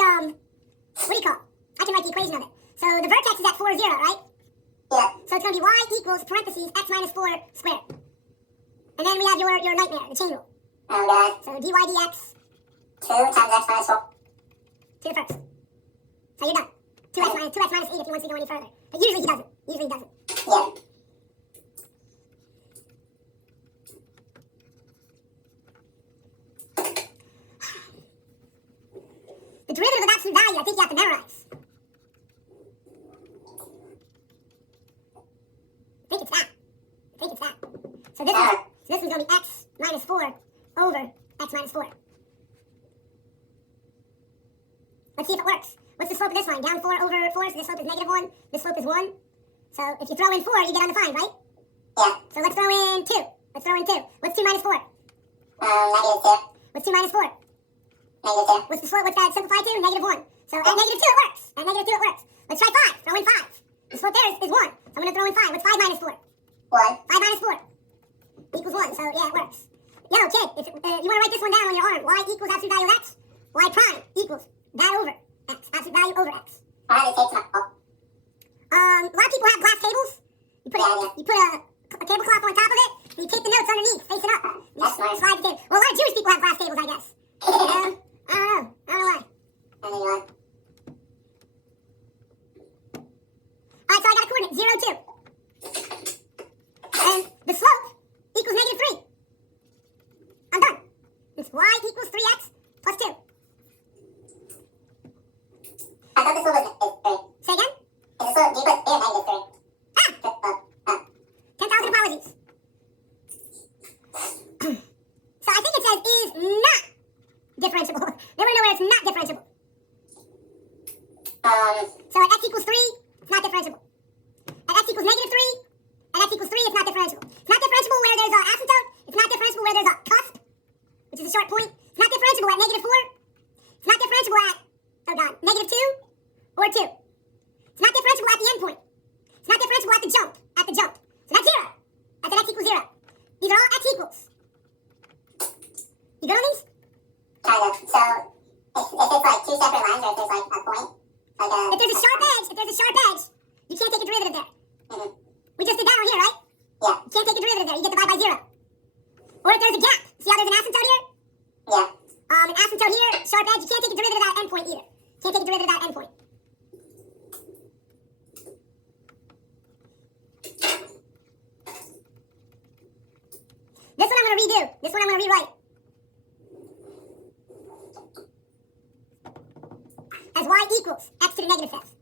actually, what do you call it? I can write the equation of it. So the vertex is at 4, 0, right? Yeah. So it's going to be y equals parentheses x minus 4 squared. And then we have your nightmare, the chain rule. Oh, God. So dy dx. 2 times x minus 4. To the first. So you're done. 2x minus 8 if he wants to go any further. But usually he doesn't. Yeah. The derivative of absolute value, I think you have to memorize. I think it's that. So this one's going to be x minus 4 over x minus 4. Let's see if it works. What's the slope of this line? Down 4 over 4, so this slope is negative 1. This slope is 1. So if you throw in 4, you get undefined, right? Yeah. So let's throw in 2. What's 2 minus 4? Negative 2. What's 2 minus 4? Negative 2. What's the slope? What's that simplified to? Negative 1. So at negative 2 it works. Let's try 5. Throw in 5. The slope there is 1. So I'm going to throw in 5. What's 5 minus 4? 1. 5 minus 4 equals 1. So yeah, it works. Yo, kid, if you want to write this one down on your arm. Y equals absolute value of x. Y prime equals that over x. Absolute value over x. How do you take my fault? A lot of people have glass tables. You put a tablecloth on top of it, and you tape the notes underneath, facing up. That's nice. Slide the table. Well, a lot of Jewish people have glass tables, I guess. I don't know why. And then you want? Alright, so I got a coordinate, 0, 2. And the slope equals negative 3. I'm done. It's y equals 3x plus 2. I thought this one was 3. Say again? Is this one, do you put here negative 3? Ah! 10,000 apologies. So I think it says is not differentiable. They want to know where it's not differentiable. So at x equals 3, it's not differentiable. At x equals negative 3, at x equals 3, it's not differentiable. It's not differentiable where there's an asymptote. It's not differentiable where there's a cusp, which is a short point. It's not differentiable at negative 4. It's not differentiable at, oh god, negative 2 or 2. It's not differentiable at the endpoint. It's not differentiable at the jump. So that's 0. That's at x equals 0. These are all x equals. You good on these? Kind of. So, if it's like 2 separate lines, or if there's like a point, If there's a sharp edge, you can't take a derivative there. Mm-hmm. We just did that on here, right? Yeah. You can't take a derivative there. You get divided by 0. Or if there's a gap. See how there's an asymptote here? Yeah. An asymptote here, sharp edge. You can't take a derivative of that endpoint either. Can't take a derivative of that endpoint. This one I'm going to redo. This one I'm going to rewrite. As y equals x to the negative 5th.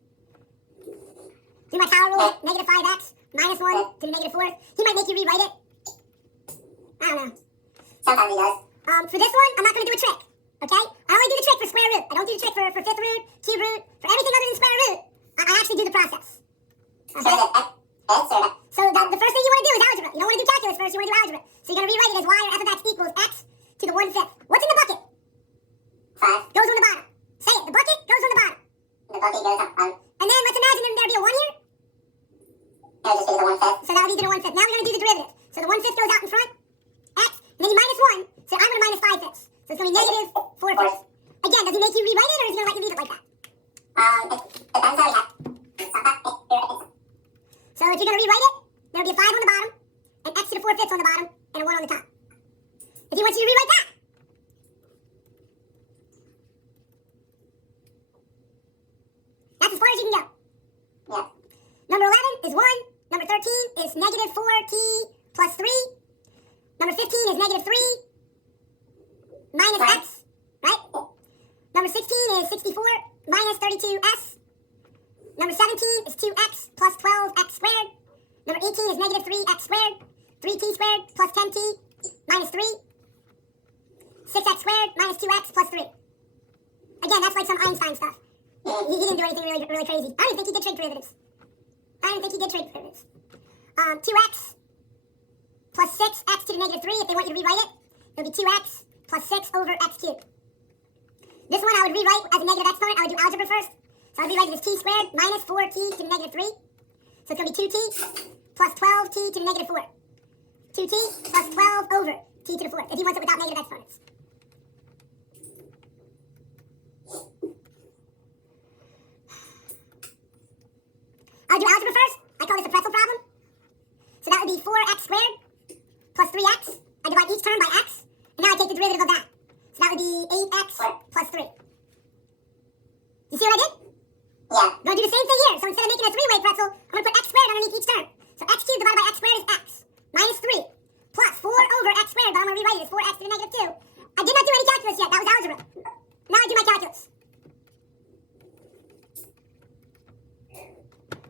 Do my power rule, negative 5x minus 1 to the negative 4th. He might make you rewrite it. I don't know. Sometimes he does. For this one, I'm not going to do a trick. Okay? I only do the trick for square root. I don't do the trick for fifth root, cube root. For everything other than square root, I actually do the process. Okay? So is it x or that? So the first thing you want to do is algebra. You don't want to do calculus first, you want to do algebra. So you're going to rewrite it as y or f of x equals x to the 1/5. What's in the bucket? 5. Goes on the bottom. Say it. The bucket goes on the bottom. The bucket goes up 1. And then let's imagine there'd be a 1 here. It'll just be the 1/5. So that would be to the 1/5. Now we're going to do the derivative. So the 1/5 goes out in front. X. And then you minus 1. So I'm going to minus 5/5. So it's going to be negative 4/5. Again, does he make you rewrite it or is he going to let you leave it like that? It depends how we have. So if you're going to rewrite it, there'll be a 5 on the bottom, and x to the 4/5 on the bottom, and a 1 on the top. If he wants you to rewrite that, that's as far as you can go. Yeah. Number 11 is 1. Number 13 is negative 4t plus 3. Number 15 is negative 3 minus x, right? Number 16 is 64 minus 32s. Number 17 is 2x plus 12x squared. Number 18 is negative 3x squared. 3t squared plus 10t minus 3. 6x squared minus 2x plus 3. Again, that's like some Einstein stuff. He didn't do anything really crazy. I don't even think he did trig derivatives. 2x plus 6x to the negative 3. If they want you to rewrite it, it'll be 2x plus 6 over x cubed. This one I would rewrite as a negative exponent. I would do algebra first. So I would rewrite it as t squared minus 4t to the negative 3. So it's going to be 2t plus 12t to the negative 4. 2t plus 12 over t to the 4th, if he wants it without negative exponents. see what I did? Yeah. Going to do the same thing here. So instead of making a three-way pretzel, I'm going to put x squared underneath each term. So x cubed divided by x squared is x minus 3 plus 4 over x squared, but I'm going to rewrite it as 4x to the negative 2. I did not do any calculus yet. That was algebra. Now I do my calculus.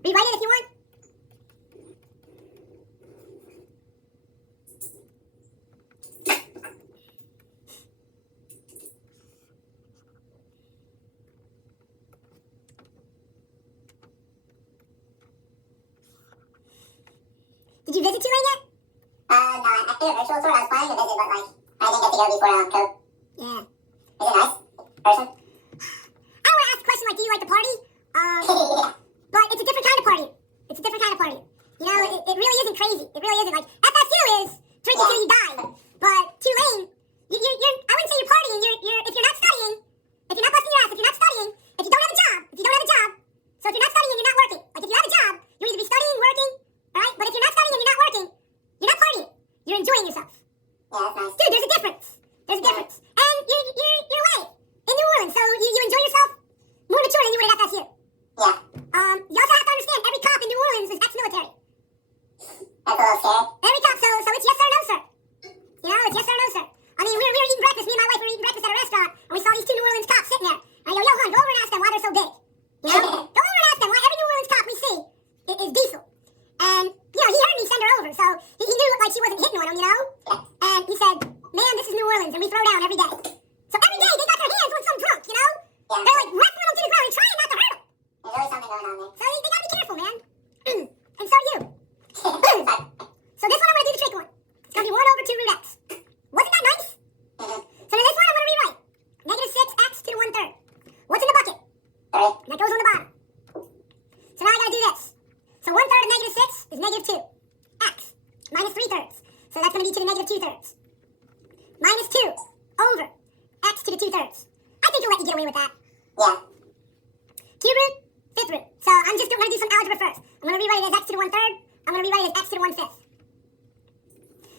Rewrite it if you want. Did you visit Tulane yet? No, I did a virtual tour. I was planning to visit, but like, I didn't get to go before code. Yeah. Is it nice? Person? I don't want to ask a question like, do you like the party? Yeah. But it's a different kind of party. It's a different kind of party. You know, it really isn't crazy. It really isn't. Like, FSU is drink until you die. But Tulane, you're I wouldn't say you're partying. If you're not studying, if you're not busting your ass, if you're not studying, if you don't have a job, so if you're not studying and you're not working, like if you have a job, you'll either be studying, working, alright? But if you're not studying and you're not working, you're not partying. You're enjoying yourself. Yeah, that's nice. Dude, there's a difference. There's a difference. And you're away in New Orleans, so you enjoy yourself more mature than you would at FSU. Yeah. You also have to understand every cop in New Orleans is ex-military. That's a little scary. Every cop, so it's yes or no, sir. You know, it's yes or no, sir. I mean, we were eating breakfast, me and my wife were eating breakfast at a restaurant, and we saw these two New Orleans cops sitting there. And I go, yo, hon, go over and ask them why they're so big. You know? Go over and ask them why every New Orleans cop we see is diesel. And, you know, he heard me send her over, so he knew, like, she wasn't hitting on him, you know? And he said, man, this is New Orleans, and we throw down every day. So every day, they got their hands on some drunk, you know? Yeah. They're, like, wrestling them to the ground and trying not to hurt them. There's always something going on there. So they gotta be careful, man. And so are you. So this one I'm gonna do the trick one. It's gonna be 1 over 2 root x. Wasn't that nice? So now this one I'm gonna rewrite. Negative 6x to the 1/3. What's in the bucket? 3. And that goes on the bottom. So now I gotta do this. So 1/3 of negative 6 is negative 2. X minus 3/3. So that's gonna be to the negative 2/3. Minus 2 over x to the 2/3. I think you'll let you get away with that. Yeah. Cube root, fifth root. So I'm just gonna do some algebra first. I'm gonna rewrite it as x to the 1/3. I'm gonna rewrite it as x to the 1/5.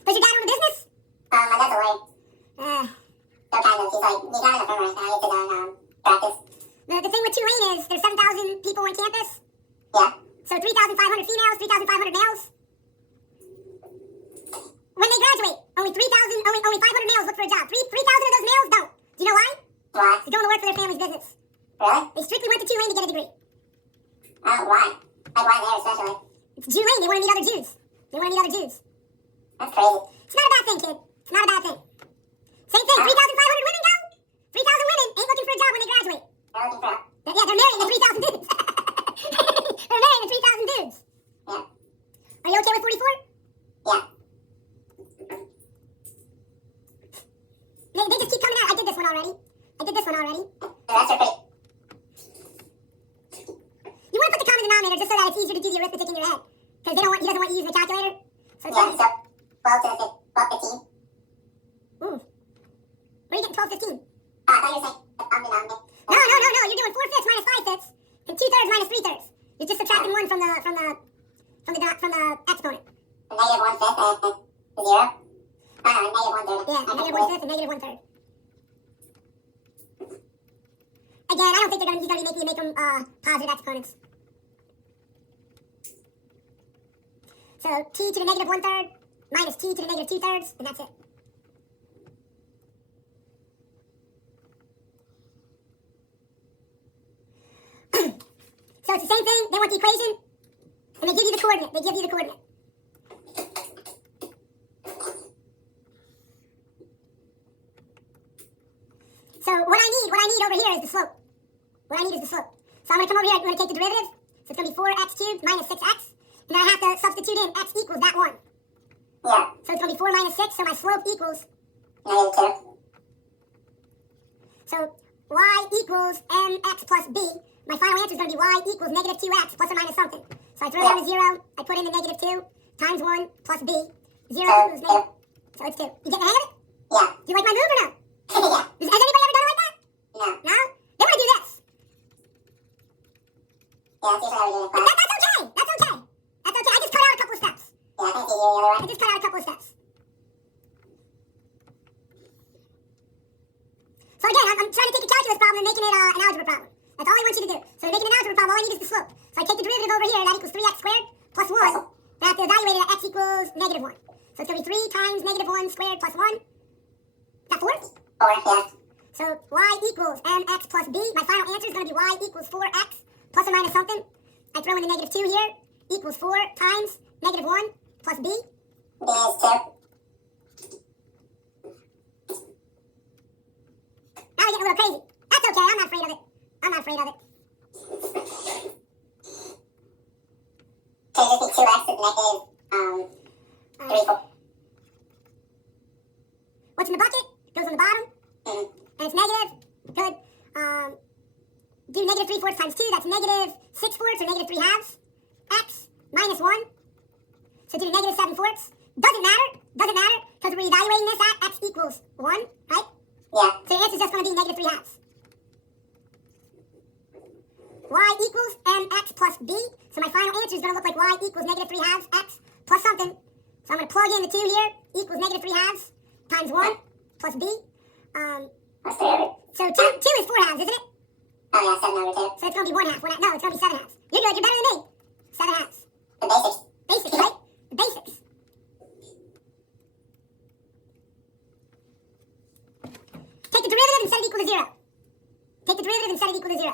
Does your dad own a business? My dad's a lawyer. Uh, So kind of. He's not in the firm or anything. I get to go practice. the thing with Tulane is there's 7,000 people on campus. Yeah. So 3,500 females, 3,500 males. When they graduate, only 500 males look for a job. 3,000 of those males don't. Do you know why? Why? They're going to work for their family's business. Really? They strictly went to Tulane to get a degree. Oh, why? Like, why there especially? It's Tulane. They want to meet other Jews. That's crazy. It's not a bad thing, kid. It's not a bad thing. Same thing. 3,500 women go. 3,000 women ain't looking for a job when they graduate. They're looking for Yeah, they're marrying the 3,000 dudes. They're marrying the 3,000 dudes. Yeah. Are you okay with 44? Yeah. They just keep coming out. I did this one already. The rest are pretty. You want to put the common denominator just so that it's easier to do the arithmetic in your head. Because he doesn't want you using the calculator. So it's Yeah, gonna so 12 to 15. Ooh. Where are you getting 12, 15? I thought you were saying the common denominator. No. You're doing 4/5 minus 5/5 and 2/3 minus 3/3. You're just subtracting 1 from the exponent. The negative 1/5 and 0. Negative 1/3. Yeah, negative 1/5 and negative 1/3. Again, I don't think he's gonna make them positive exponents. So t to the negative 1/3 minus t to the negative 2/3, and that's it. So it's the same thing. They want the equation, and they give you the coordinate. So what I need over here is the slope. So I'm going to come over here, I'm going to take the derivative. So it's going to be 4x cubed minus 6x. And then I have to substitute in x equals that 1. Yeah. So it's going to be 4 minus 6, so my slope equals. Negative 2. So y equals mx plus b. My final answer is going to be y equals negative 2x plus or minus something. So I throw down a 0, I put in the negative 2 times 1 plus b. 0 equals negative. So it's 2. You get the hang of it? Yeah. Do you like my move or no? Yeah. Has anybody ever done it like that? No. No? They want to do this. Yeah, that's usually how we do it. But that's okay. I just cut out a couple of steps. Yeah, I think it's easier the other way. I just cut out a couple of steps. So again, I'm trying to take a calculus problem and making it an algebra problem. That's all I want you to do. mx plus b. My final answer is going to be y equals 4x plus or minus something. I throw in the negative 2 here, equals 4 times negative 1 plus b. B is 2. Now we're getting a little crazy. That's okay, I'm not afraid of it. I'm not afraid of it. So it just be 2x with negative 3, 4. What's in the bucket goes on the bottom, and it's negative. Good. Do negative 3/4 times 2, that's negative 6/4 or negative 3/2. X minus 1. So do negative 7/4. Doesn't matter, because we're evaluating this at x equals 1, right? Yeah. So the answer is just going to be negative 3/2. Y equals mx plus b. So my final answer is going to look like y equals negative 3/2 x plus something. So I'm going to plug in the 2 here, equals negative 3/2 times 1 plus b. Plus 3 over. So 2 is 4/2, isn't it? Oh yeah, 7 over 2. So it's going to be 1/2. No, it's going to be 7/2. You're good, you're better than me. 7/2. The basics. Basics, right? The basics. Take the derivative and set it equal to 0. Take the derivative and set it equal to 0.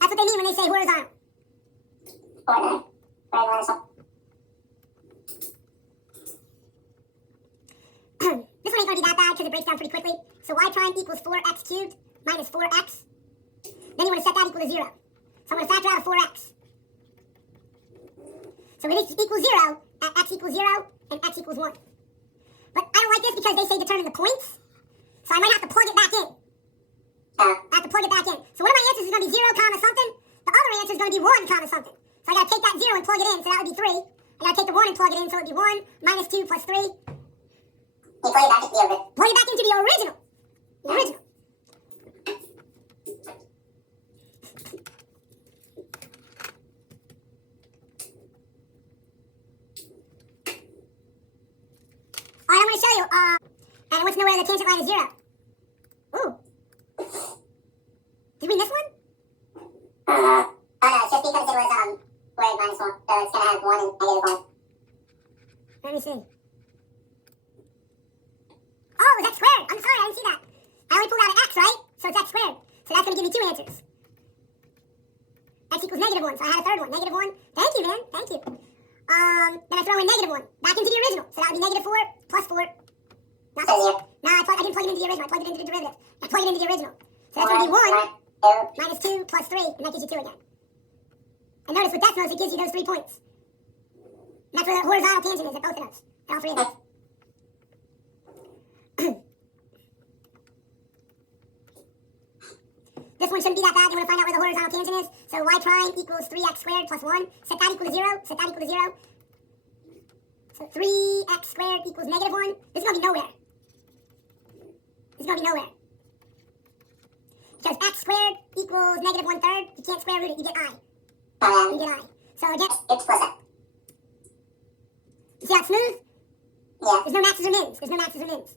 That's what they mean when they say horizontal. 4 horizontal. This one ain't going to be that bad because it breaks down pretty quickly. So y prime equals 4x cubed minus 4x. Then you want to set that equal to 0. So I'm going to factor out a 4x. So it equals 0 at x equals 0 and x equals 1. But I don't like this because they say determine the points. So I might have to plug it back in. I have to plug it back in. So one of my answers is going to be 0 comma something. The other answer is going to be 1 comma something. So I got to take that 0 and plug it in. So that would be 3. I got to take the 1 and plug it in. So it would be 1 minus 2 plus 3. You plug it back into the original. Plug it back into the original. The original. Alright, I'm going to show you. And it wants to know where the tangent line is 0. Ooh. Did we miss one? Oh no, it's just because it was word minus 1. So it's going to have 1 and negative 1. Let me see. Oh, is that squared? I'm sorry, I didn't see that. I only pulled out an x, right? So it's x squared. So that's going to give me 2 answers. X equals negative 1, so I had a third one. Negative 1. Thank you, man. Thank you. Then I throw in negative 1 back into the original. So that would be negative 4 plus 4. Not So 0. No, I didn't plug it into the original. I plugged it into the derivative. I plugged it into the original. So that's going to be 1 minus 2 plus 3, and that gives you 2 again. And notice with decimals, it gives you those 3 points. And that's where the horizontal tangent is at both of those. At all 3 of those. This one shouldn't be that bad. You want to find out where the horizontal tangent is. So y prime equals 3x squared plus 1. Set that equal to 0. Set that equal to 0. So 3x squared equals negative 1. This is going to be nowhere. This is going to be nowhere. Because x squared equals negative 1/3. You can't square root it. You get I. You get I. So again, It's plus that. you see how it's smooth? Yeah. There's no maxes or mins. There's no maxes or mins.